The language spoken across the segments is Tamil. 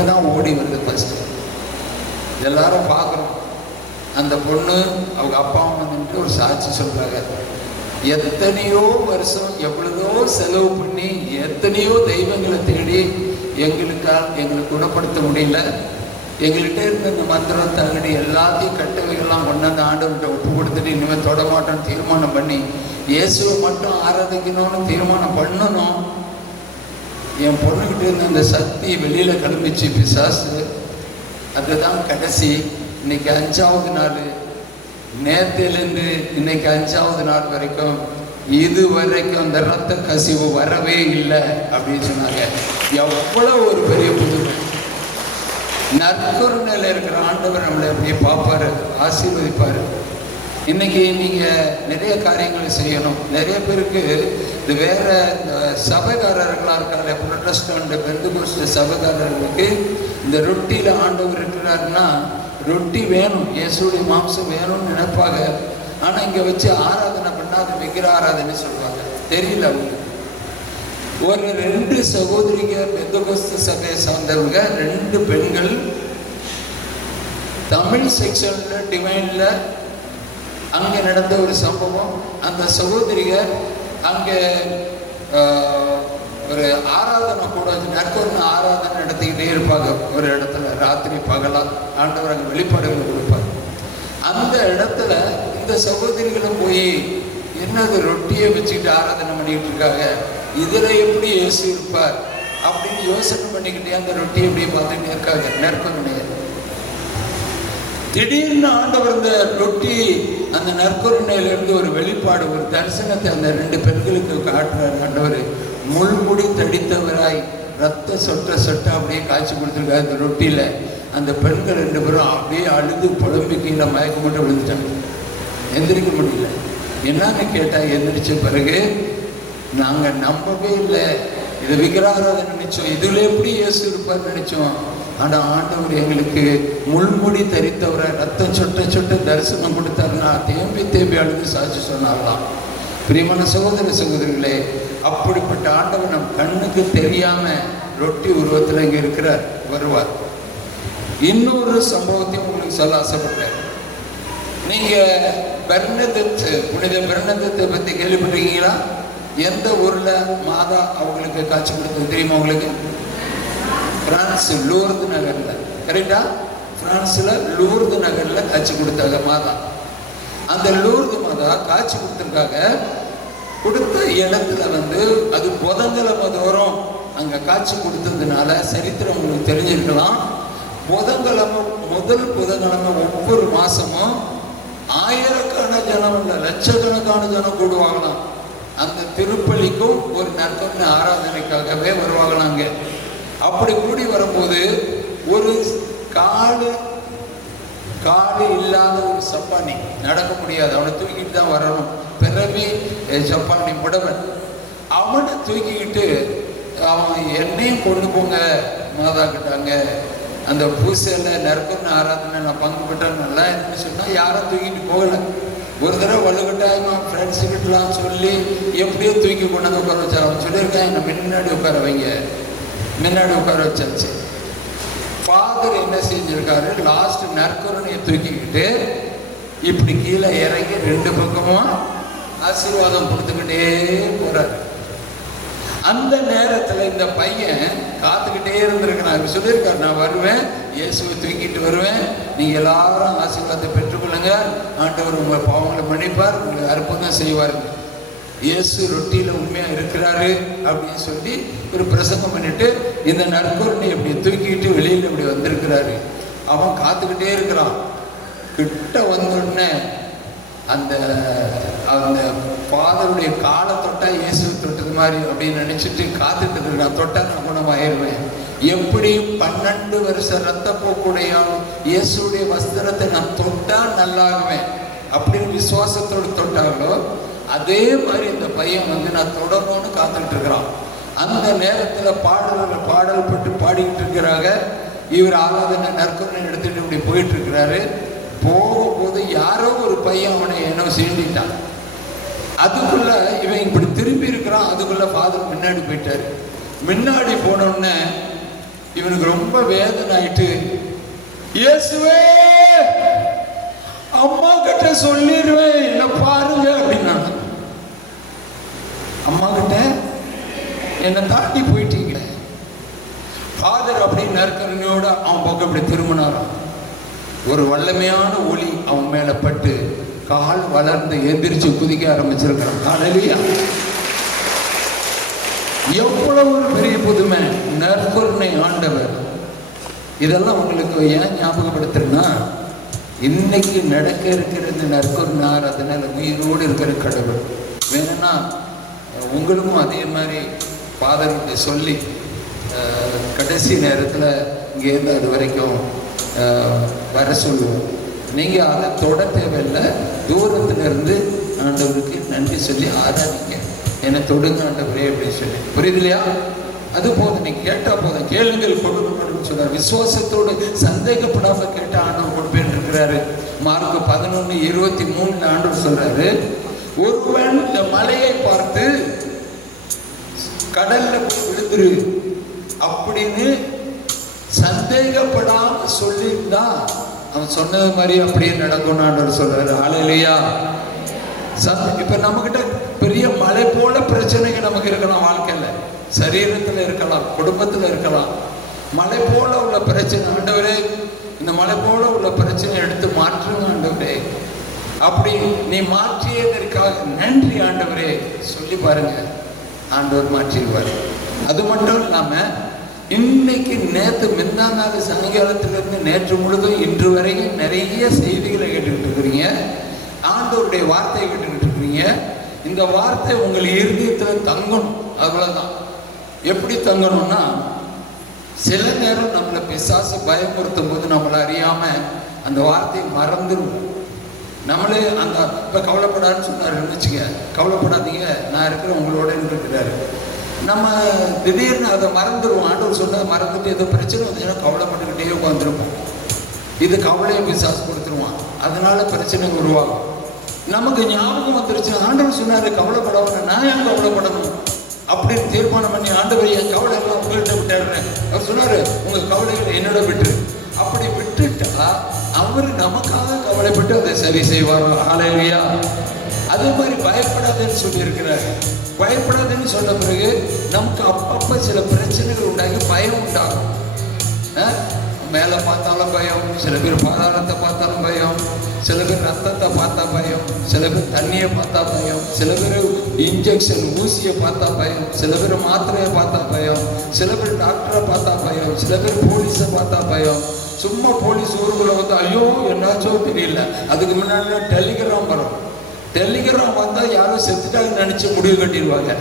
பொண்ணு தான் ஓடி வருது ஃபர்ஸ்ட். எல்லாரும் பார்க்குறோம். அந்த பொண்ணு அவங்க அப்பாவும் வந்துட்டு ஒரு சாட்சி சொல்கிறாங்க. எத்தனையோ வருஷம் எவ்வளவோ செலவு பண்ணி எத்தனையோ தெய்வங்களை தேடி எங்களுக்கு குணப்படுத்த முடியல. எங்கள்கிட்ட இருந்த இந்த மந்திரம் தகுதி எல்லாத்தையும் கட்டவைகள்லாம் கொண்டாந்து ஆண்டவர்கிட்ட ஒப்பு கொடுத்துட்டு இனிமேல் தொட மாட்டோன்னு தீர்மானம் பண்ணி இயேசுவை மட்டும் ஆராதிக்கணும்னு தீர்மானம் பண்ணணும். என் பொண்ணுக்கிட்ட இருந்த அந்த சக்தி வெளியில் கிளம்பிச்சு பிசாசு. அதுதான் கடைசி. இன்னைக்கு 5வது நாள், நேரத்திலேருந்து இன்னைக்கு 5வது நாள் வரைக்கும் இது வரைக்கும் அந்த ரத்த கசிவு வரவே இல்லை அப்படின்னு சொன்னாங்க. எவ்வளோ ஒரு பெரிய புதுமை! நற்கருணையில் இருக்கிற ஆண்டவர் நம்மளை அப்படியே பார்ப்பாரு, ஆசீர்வதிப்பார். இன்னைக்கு நீங்கள் நிறைய காரியங்களை செய்யணும். நிறைய பேருக்கு இது வேற இந்த சபைக்காரர்களாக இருக்காங்க, புரொட்டஸ்டன்ட் பெந்தகோஸ்து சபைக்காரர்களுக்கு இந்த ரொட்டியில் ஆண்டவர் இருக்கிறாருன்னா ரொட்டி வேணும், இயேசுடைய மாம்சம் வேணும்னு நினைப்பாங்க. ஆனால் இங்கே வச்சு ஆராதனை பண்ணால் அது விக்கிர ஆராதனை சொல்லுவாங்க. தெரியல அவங்களுக்கு. ஒரு 2 சகோதரிங்க பெந்தகோஸ்து சபையை சார்ந்தவங்க, 2 பெண்கள் தமிழ் செக்ஷனில் டிவைனில் அங்கே நடந்த ஒரு சம்பவம். அந்த சகோதரிக அங்கே ஒரு ஆராதனை கூட நற்கருணை ஆராதனை நடத்திக்கிட்டே இருப்பாங்க. ஒரு இடத்துல ராத்திரி பகலாக ஆண்டவர் அங்கே வெளிப்பாடுகளை கொடுப்பார். அந்த இடத்துல இந்த சகோதரிகளும் போய் என்னது ரொட்டியை வச்சுக்கிட்டு ஆராதனை பண்ணிக்கிட்டு இருக்காங்க, இதில் எப்படி இயேசு இருப்பார் அப்படின்னு யோசனை பண்ணிக்கிட்டே அந்த ரொட்டியை எப்படி பார்த்துக்கிட்டே இருக்காங்க நற்கருணையை. திடீர்னு ஆண்டவர் இந்த ரொட்டி அந்த நற்கருணையிலிருந்து ஒரு வெளிப்பாடு, ஒரு தரிசனத்தை அந்த 2 பெண்களுக்கு காட்டுறார். ஆண்டவர் முள்முடி தடித்தவராய் ரத்த சொட்ட சொட்ட அப்படியே காய்ச்சி கொடுத்துருக்காரு அந்த ரொட்டியில். அந்த பெண்கள் 2 பேரும் அப்படியே அழுது புலம்பி கீழே மயக்க மட்டும் விழுந்துட்டாங்க. எந்திரிக்க முடியல. என்னன்னு கேட்டால் எந்திரிச்ச பிறகு நாங்கள் நம்பவே இல்லை, இது விக்கிராராதனை நினைச்சோம், இதில் எப்படி இயேசு இருப்பார்னு நினைச்சோம். ஆனால் ஆண்டவர் எங்களுக்கு முள்முடி தரித்தவரை ரத்தம் சொட்ட சொட்ட தரிசனம் கொடுத்தாருன்னா தேம்பி தேம்பி அழுது சாட்சி சொன்னாங்களாம். பிரியமான சகோதர சகோதரிகளே, அப்படிப்பட்ட ஆண்டவர் நம் கண்ணுக்கு தெரியாம ரொட்டி உருவத்தில் இங்கே இருக்கிறார், வருவார். இன்னொரு சம்பவத்தையும் உங்களுக்கு சொல்ல ஆசைப்பட்டேன். நீங்க பெர்னதெத்து, புனித பெர்னதெத்தை பற்றி கேள்விப்பட்டிருக்கீங்களா? எந்த ஊரில் மாதா அவங்களுக்கு காட்சி கொடுத்தது தெரியுமா உங்களுக்கு? பிரான்ஸ் லூர்து நகரில். கரெக்டா? பிரான்ஸில் லூர்து நகரில் காட்சி கொடுத்தாங்க மாதா. அந்த லூர்து மாதா காட்சி கொடுத்துருக்காங்க. கொடுத்த இடத்துல அது புதன்கிழமை தோறும் அங்கே காட்சி கொடுத்ததுனால சரித்திரம் உங்களுக்கு தெரிஞ்சிருக்கலாம். முதல் புதன்கிழமை ஒவ்வொரு மாதமும் ஆயிரக்கணக்கான ஜனம் இல்லை, லட்சக்கணக்கான ஜனம் கூடுவாங்களாம். அந்த திருப்பலிக்கும் ஒரு நற்கருணை ஆராதனைக்காகவே வருவாங்களாங்க. அப்படி கூடி வரும்போது ஒரு காடு இல்லாத ஒரு சப்பானி நடக்க முடியாது, அவனை தூக்கிட்டு தான் வரணும். பிறவி சப்பானி முடவன், அவனை தூக்கிக்கிட்டு அவன் என்னையும் கொண்டு போங்க மாதா கிட்டாங்க, அந்த பூசையில் நற்கருணை ஆராதனை நான் பங்கு பெற்றேன் நல்லா இருக்குன்னு சொன்னால் யாரும் தூக்கிட்டு போகலை. ஒரு தடவை வலுக்கட்டாயமா ஃப்ரெண்ட்ஸுக்கிட்டலாம் சொல்லி எப்படியோ தூக்கி கொண்டாந்து உட்கார வச்சார். அவன் சொல்லியிருக்கான், என்னை முன்னாடி உட்கார வைங்க. முன்னாடி உட்கார வச்சாச்சு. ஃபாதர் என்ன செஞ்சிருக்காரு, லாஸ்ட் நற்கருணையை தூக்கிக்கிட்டு இப்படி கீழே இறங்கி 2 பக்கமும் ஆசீர்வாதம் கொடுத்துக்கிட்டே போறாரு. அந்த நேரத்தில் இந்த பையன் காத்துக்கிட்டே இருந்திருக்கிறான். சொல்லியிருக்காரு, நான் வருவேன், இயேசுவை தூக்கிட்டு வருவேன், நீங்க எல்லாரும் ஆசீர்வாதத்தை பெற்றுக்கொள்ளுங்க, ஆண்டவர் உங்கள் பாவங்களை மன்னிப்பார், உங்களை அற்புதம் செய்வார், இயேசு ரொட்டியில் உண்மையாக இருக்கிறாரு அப்படின்னு சொல்லி ஒரு பிரசங்கம் பண்ணிட்டு இந்த நற்கருணை இப்படி தூக்கிட்டு வெளியில் இப்படி வந்திருக்கிறாரு. அவன் காத்துக்கிட்டே இருக்கிறான். கிட்ட வந்தோடனே அந்த அந்த ஃபாதருடைய காலை தொட்டா இயேசு தொட்டது மாதிரி அப்படின்னு நினைச்சிட்டு காத்துட்டு இருக்கான். தொட்டா நான் குணமாயிருவேன். எப்படி 12 வருஷம் ரத்தப்போக்குடைய இயேசுடைய வஸ்திரத்தை நான் தொட்டா நல்லாகுவேன் அப்படின்னு விசுவாசத்தோடு தொட்டாங்களோ அதே மாதிரி இந்த பையன் நான் தொடரணும்னு காத்துக்கிட்டு இருக்கிறான். அந்த நேரத்தில் பாடல் பட்டு பாடிக்கிட்டு இருக்கிறாங்க. இவர் ஆராதனை நற்கருணை எடுத்துட்டு இப்படி போயிட்டு இருக்கிறாரு. போகும்போது யாரோ ஒரு பையன் அவனை என்ன சீண்டிட்டான். அதுக்குள்ள இவன் இப்படி திரும்பி இருக்கிறான். அதுக்குள்ள ஃபாதர் முன்னாடி போயிட்டாரு. முன்னாடி போனோடனே இவனுக்கு ரொம்ப வேதனை ஆயிட்டு, இயேசுவே அம்மா கிட்ட சொல்லிடுவேன் என்ன பாருங்க அப்படின்னா. அம்மா கிட்ட என்னை தாண்டி போயிட்டீங்களே. ஃபாதர் அப்படி நற்கருணையோட அவன் பக்கம் இப்படி திரும்பினாராம். ஒரு வல்லமையான ஒளி அவன் மேல பட்டு கால் வளர்ந்து எந்திரிச்சு குதிக்க ஆரம்பிச்சிருக்கிறான். ஹல்லேலூயா! எவ்வளவு ஒரு பெரிய புதுமை! நற்கருணை ஆண்டவர். இதெல்லாம் உங்களுக்கு ஏன் ஞாபகப்படுத்துறேன்னா, இன்னைக்கு நடக்க இருக்கிற இந்த நற்கருணை ஆராதனை உயிரோடு இருக்கிற கடவுள். வேணும்னா உங்களுக்கும் அதே மாதிரி ஃபாதர்கிட்ட சொல்லி கடைசி நேரத்தில் இங்கேருந்து அது வரைக்கும் வர சொல்லுவோம். நீங்கள் அதை தொட தேவையில்லை, தூரத்தில் இருந்து ஆண்டவருக்கு நன்றி சொல்லி ஆராதிங்க. என்னை தொடுங்க ஆண்டவரே அப்படின்னு சொல்லி. புரியுது இல்லையா? அது போதும், நீங்கள் கேட்டால் போதும். கேளுங்கள் கொடுக்கணும்னு சொல்கிறார். விசுவாசத்தோடு சந்தேகப்படாமல் கேட்ட ஆண்டவர் கொடுப்பேன் இருக்கிறாரு. மார்க் 11:23 ஆண்டவர் சொல்றாரு, ஒருவன் இந்த மலையை பார்த்து கடல்ல போய் விழுந்துரு அப்படின்னு சந்தேகப்படாம சொல்லியிருந்தா அவன் சொன்னது மாதிரி அப்படியே நடக்கும்னு ஆண்டவர் சொல்றாரு. ஹல்லேலூயா! இப்ப நம்ம கிட்ட பெரிய மலை போல பிரச்சனைகள் நமக்கு இருக்கலாம். வாழ்க்கையில, சரீரத்துல இருக்கலாம், குடும்பத்துல இருக்கலாம். மலை போல உள்ள பிரச்சனை, ஆண்டவரே இந்த மலை போல உள்ள பிரச்சனை எடுத்து மாற்றுங்க ஆண்டவரே. அப்படி நீ மாற்றியதற்காக நன்றி ஆண்டவரே சொல்லி பாருங்க, ஆண்டவர் மாற்றிடுவார். அது மட்டும் இல்லாம இன்னைக்கு நேற்று முந்தா நாள் சாயங்காலத்திலிருந்து நேற்று முழுதும் இன்று வரைக்கும் நிறைய செய்திகளை கேட்டுக்கிட்டு இருக்கிறீங்க. ஆண்டவருடைய வார்த்தையை கேட்டுக்கிட்டு இருக்கிறீங்க. இந்த வார்த்தை உங்கள் இருதயத்தில் தங்கணும். அவ்வளவுதான். எப்படி தங்கணும்னா, சில நேரம் நம்மளை பிசாசு பயமுறுத்தும் போது நம்மளை அறியாம அந்த வார்த்தையை மறந்துடுவோம். நம்மளே அந்த இப்போ கவலைப்படாதுன்னு சொன்னாருன்னு வச்சுக்க, கவலைப்படாதீங்க நான் இருக்கிற உங்களோட இருக்கிறாரு. நம்ம திடீர்னு அதை மறந்துடுவோம். ஆண்டவர் சொன்னதை மறந்துட்டு ஏதோ பிரச்சனை வந்துச்சுன்னா கவலைப்பட்டுக்கிட்டே உட்காந்துருப்போம். இது கவலையை பிசாசு கொடுத்துருவான். அதனால பிரச்சனை உருவாகும். நமக்கு ஞாபகம் வந்துருச்சு, ஆண்டவர் சொன்னாரு கவலைப்படாம, நான் ஏன் கவலைப்படணும் அப்படின்னு தீர்மானம் பண்ணி, ஆண்டவர் என் கவலை எல்லாம் உங்கள்கிட்ட விட்டாருன்னு அவர் சொன்னாரு, உங்க கவலைகளை என்னோட விட்டுரு. அப்படி விட்டுட்டா அவர் நமக்காக கவலைப்பட்டு அதை சரி செய்வார். ஹல்லேலூயா! அதே மாதிரி பயப்படாதேன்னு சொல்லி இருக்கிறார். பயப்படாதேன்னு சொன்ன பிறகு நமக்கு அப்பப்ப சில பிரச்சனைகள் உண்டாகி பயம் உண்டாகும். மேலே பார்த்தாலும் பயம், சில பேர் பாதாளத்தை பார்த்தாலும் பயம், சில பேர் ரத்தத்தை பார்த்தா பயம், சில பேர் தண்ணியை பார்த்தா பயம், சில பேர் இன்ஜெக்ஷன் ஊசியை பார்த்தா பயம், சில பேர் மாத்திரையை பார்த்தா பயம், சில பேர் டாக்டரை பார்த்தா பயம், சில பேர் போலீஸை பார்த்தா பயம். சும்மா போலீஸ் ஊருக்குள்ள வந்து ஐயோ என்னாச்சோ தெரியல. அதுக்கு முன்னாடி டெலிகிராம் வரும். டெலிகிராம் வந்தால் யாரும் செத்துட்டாங்கன்னு நினச்சி முடிவு கட்டிடுவாங்க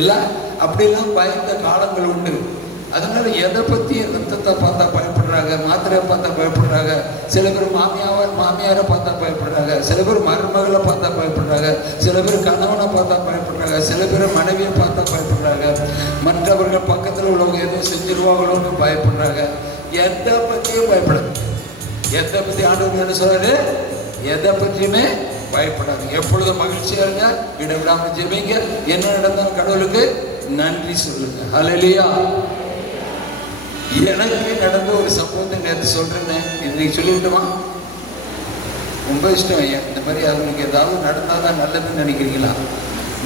இல்லை? அப்படிலாம் பயந்த காலங்கள் உண்டு. அதனால எதை பற்றி ரத்தத்தை பார்த்தா பயப்படுறாங்க, மாத்திரையை பார்த்தா பயப்படுறாங்க, சில பேர் மாமியாரை பார்த்தா பயப்படுறாங்க, சில பேர் மருமகளை பார்த்தா பயப்படுறாங்க, சில பேர் கணவனை பார்த்தா பயப்படுறாங்க, சில பேர் மனைவியை பார்த்தா பயப்படுறாங்க, மற்றவர்கள் பக்கத்தில் உள்ளவங்க எதுவும் செஞ்சிருவாங்களோன்னு பயப்படுறாங்க. எதை பற்றியும் பயப்படாது. எதை பற்றி ஆண்டவர் என்ன சொல்றாரு? எதை பற்றியுமே பயப்படாது. எப்பொழுதும் மகிழ்ச்சியா இருங்க, இடைவிடாம ஜெபிங்க, என்ன நடந்தாலும் கடவுளுக்கு நன்றி சொல்லுங்க. ஹல்லேலூயா! எனக்கு நடந்த ஒரு சம்பவத்தை நேற்று சொல்றேன், இன்னைக்கு சொல்லிவிட்டுமா? ரொம்ப இஷ்டம். இந்த மாதிரி அவங்களுக்கு ஏதாவது நடந்தாதான் நல்லதுன்னு நினைக்கிறீங்களா?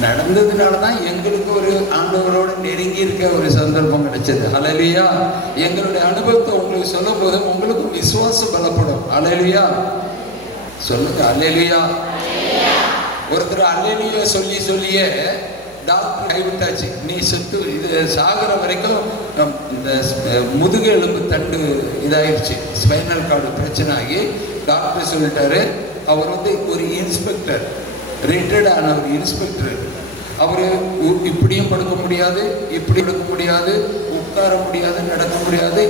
நடந்ததுனால தான் எங்களுக்கு ஒரு ஆண்டவரோட நெருங்கி இருக்க ஒரு சந்தர்ப்பம் கிடைச்சது. ஹல்லேலூயா! எங்களுடைய அனுபவத்தை உங்களுக்கு சொல்லும் போது உங்களுக்கும் விசுவாசம் பலப்படும். ஹல்லேலூயா! சொல்லுங்க ஹல்லேலூயா! ஒருத்தர் ஹல்லேலூயா சொல்லி சொல்லியே டாக்டர் கைவிட்டாச்சு. நீ செத்து இது சாகிற வரைக்கும் இந்த முதுகு எலும்பு தண்டு இதாகிடுச்சு, ஸ்பைனல் கார்டு பிரச்சனை ஆகி டாக்டர் சொல்லிட்டாரு. அவர் வந்து ஒரு இன்ஸ்பெக்டர், ரிட்டையர்ட் ஆன ஒரு இன்ஸ்பெக்டர். அவர் இப்படியும் படுக்க முடியாது, இப்படி படுக்க முடியாது, உட்கார முடியாது, நடக்க முடியாது,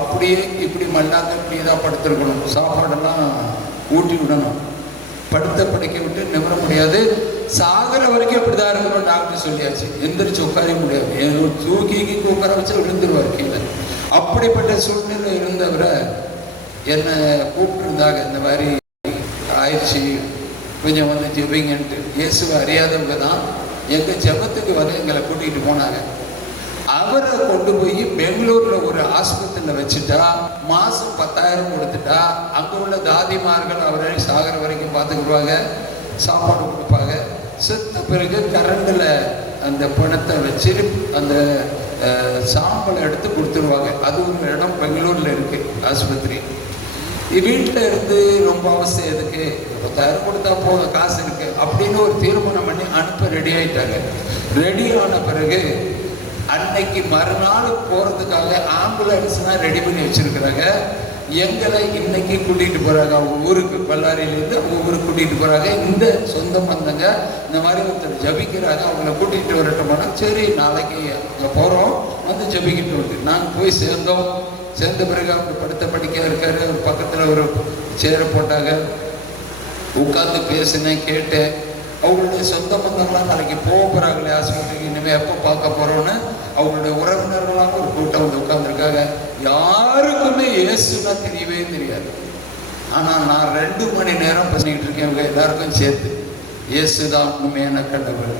அப்படியே இப்படி மல்லாக்க இப்படியே தான் படுத்திருக்கணும். சாப்பாடெல்லாம் ஊட்டி விடணும், படுத்த படுக்க விட்டு நிமிர முடியாது, சாகிற வரைக்கும் இப்படிதான் இருக்கணும் டாக்டர் சொல்லியாச்சு. எந்திரிச்சு உட்கார முடியாது, ஏதோ தூக்கி உட்கார வச்சு விழுந்துருவார் கீழே. அப்படிப்பட்ட சூழ்நிலை இருந்தவரை என்னை கூப்பிட்டுருந்தாங்க, இந்த மாதிரி ஆயிடுச்சு கொஞ்சம் வந்து ஜெபிங்கன்ட்டு. இயேசுவை அறியாதவங்க தான் எங்கள் ஜெபத்துக்கு வந்து எங்களை கூட்டிகிட்டு போனாங்க. அவரை கொண்டு போய் பெங்களூர்ல ஒரு ஆஸ்பத்திரியில வச்சுட்டா மாசம் 10,000 கொடுத்துட்டா அங்க உள்ள தாதிமார்கள் அவரை சாகர வரைக்கும் பார்த்துக்குவாங்க, சாப்பாடு கொடுப்பாங்க. செத்த பிறகு கரண்டில் அந்த பணத்தை வச்சு அந்த சாம்பலை எடுத்து கொடுத்துருவாங்க. அது ஒரு இடம் பெங்களூர்ல இருக்கு ஆஸ்பத்திரி. வீட்டில் இருந்து ரொம்ப அவசியம் எதுக்கு, 10,000 கொடுத்தா போதும், காசு இருக்கு அப்படின்னு ஒரு தீர்மானம் பண்ணி அனுப்ப ரெடி ஆயிட்டாங்க. ரெடி ஆன பிறகு அன்னைக்கு மறுநாள் போறதுக்காக ஆம்புலன்ஸ்லாம் ரெடி பண்ணி வச்சிருக்கிறாங்க. எங்களை இன்னைக்கு கூட்டிகிட்டு போகிறாங்க அவங்க ஊருக்கு, பல்லாரியிலேருந்து அவங்க ஊருக்கு கூட்டிகிட்டு போகிறாங்க. இந்த சொந்த பந்தங்க இந்த மாதிரி ஒருத்தர் ஜபிக்கிறாங்க, அவங்கள கூட்டிகிட்டு வரட்டோம்னா சரி நாளைக்கு அங்கே போகிறோம் வந்து ஜபிக்கிட்டு வந்து நாங்கள் போய் சேர்ந்தோம். சேர்ந்த பிறகு அவங்க படுத்த படிக்க இருக்காரு. ஒரு பக்கத்தில் ஒரு சேரை போட்டாங்க, உட்காந்து பேசினேன், கேட்டேன். அவங்களுடைய சொந்த பந்தங்களாம் நாளைக்கு போக போகிறாங்களே ஆஸ்பத்திரிக்கு, இனிமேல் எப்போ பார்க்க போகிறோன்னு அவங்களுடைய உறவினர்களாக ஒரு கூட்டம் வந்து உட்காந்துருக்காங்க. யாருக்குமே இயேசுனா தெரியவே தெரியாது. ஆனால் நான் 2 மணி நேரம் பண்ணிக்கிட்டு இருக்கேன் இவங்க எல்லாருக்கும் சேர்த்து. இயேசு தான் உண்மையான கடவுள்,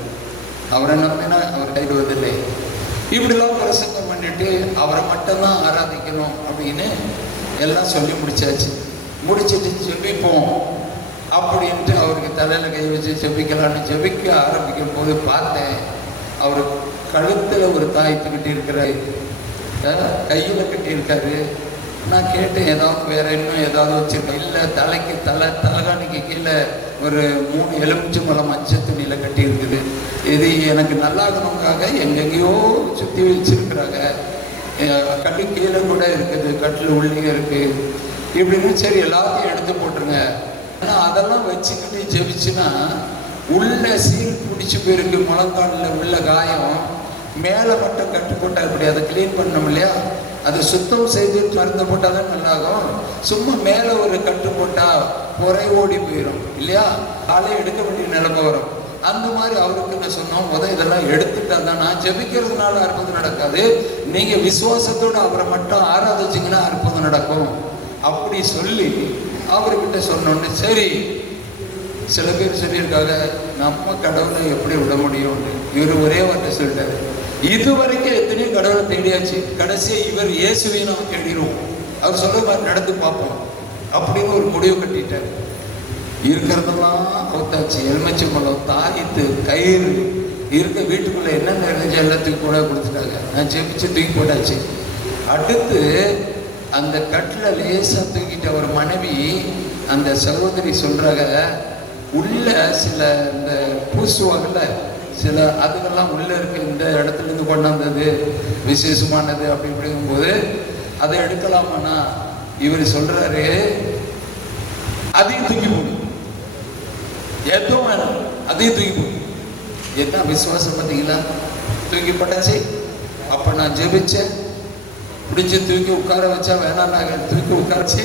அவரை நம்பினா அவர் கைவிடுவதில்லை. இப்படிலாம் பிரசங்கம் பண்ணிட்டு அவரை மட்டும்தான் ஆராதிக்கணும் அப்படின்னு எல்லாம் சொல்லி முடிச்சாச்சு. முடிச்சுட்டு ஜெபிப்போம் அப்படின்ட்டு அவருக்கு தலையில் கை வச்சு ஜெபிக்கலான்னு ஜெபிக்க ஆரம்பிக்கும் போது பார்த்தேன், அவர் கழுத்தில் ஒரு தாயத்து கட்டி இருக்கிறாரு, கையில் கட்டியிருக்காரு. நான் கேட்டேன் ஏதாவது வேற இன்னும் ஏதாவது வச்சுருக்கேன். இல்லை, தலைக்கு தலைகாணிக்கு கீழே ஒரு 3 எலுமிச்சம்பழம் மஞ்சள் துணியில் கட்டி இருக்குது. இது எனக்கு நல்லாகணுங்காக எங்கெங்கேயோ சுற்றி வச்சிருக்கிறாங்க. கட்டு கீழே கூட இருக்குது, கட்டில் உள்ளே இருக்குது இப்படின்னு. சரி எல்லாத்தையும் எடுத்து போட்டுருங்க. ஆனால் அதெல்லாம் வச்சுக்கிட்டு ஜெபிச்சுன்னா உள்ள சீல் பிடிச்சி போயிருக்கு, முழங்காலில் உள்ள காயம் மேலே மட்டும் கட்டு போட்டால் இப்படி அதை க்ளீன் பண்ணணும் இல்லையா, அதை சுத்தம் செய்து மருந்து போட்டால் தான் நல்லாகும். சும்மா மேலே ஒரு கட்டு போட்டால் குறை ஓடி போயிடும் இல்லையா, காலையை எடுக்க வேண்டிய நிலைமை வரும். அந்த மாதிரி அவருக்கு நான் சொன்னோம், இதெல்லாம் எடுத்துட்டா தான். நான் ஜெபிக்கிறதுனால அற்புதம் நடக்காது, நீங்கள் விசுவாசத்தோடு அவரை மட்டும் ஆராதிச்சிங்கன்னா அற்புதம் நடக்கும் அப்படி சொல்லி அவர்கிட்ட சொன்னோன்னு சரி. சில பேர் சொல்லியிருக்காங்க நம்ம கடவுளை எப்படி விட முடியும்னு. இவர் ஒரே வார்த்தை சொல்லிட்டாரு, இது வரைக்கும் எத்தனையோ கடவுளை தேடியாச்சு, கடைசியாக இவர் இயேசுவை நாம் தேடிடுவோம், அவர் சொல்ல மாதிரி நடந்து பார்ப்போம் அப்படின்னு ஒரு முடிவு கட்டிட்டார். இருக்கிறதெல்லாம் கொத்தாச்சு, எலுமிச்சம்பழம், தாயத்து, கயிறு இருக்க வீட்டுக்குள்ளே என்னென்ன இருந்துச்சு எல்லாத்துக்கும் கூட கொடுத்துட்டாங்க. நான் ஜெபிச்சு தூக்கி போட்டாச்சு. அடுத்து அந்த கட்டில் லேசாக தூக்கிட்ட ஒரு மனைவி அந்த சகோதரி சொல்கிறாங்க, உள்ள சில இந்த பூசுவாங்கல்ல சில அதுக்கெல்லாம் உள்ளே இருக்கு, இந்த இடத்துலேருந்து கொண்டாந்தது விசேஷமானது அப்படி இப்படிங்கும்போது அதை எடுக்கலாமாண்ணா இவர் சொல்கிறாரு, அதையும் தூக்கி போடு, எதுவும் வேணும் அதையும் தூக்கி போடு. என்ன விசுவாசம் பார்த்தீங்களா, தூக்கி போட்டாச்சு. அப்போ நான் ஜெபிச்சேன், பிடிச்சி தூக்கி உட்கார வச்சா வேணாம், நாங்கள் தூக்கி உட்காரச்சு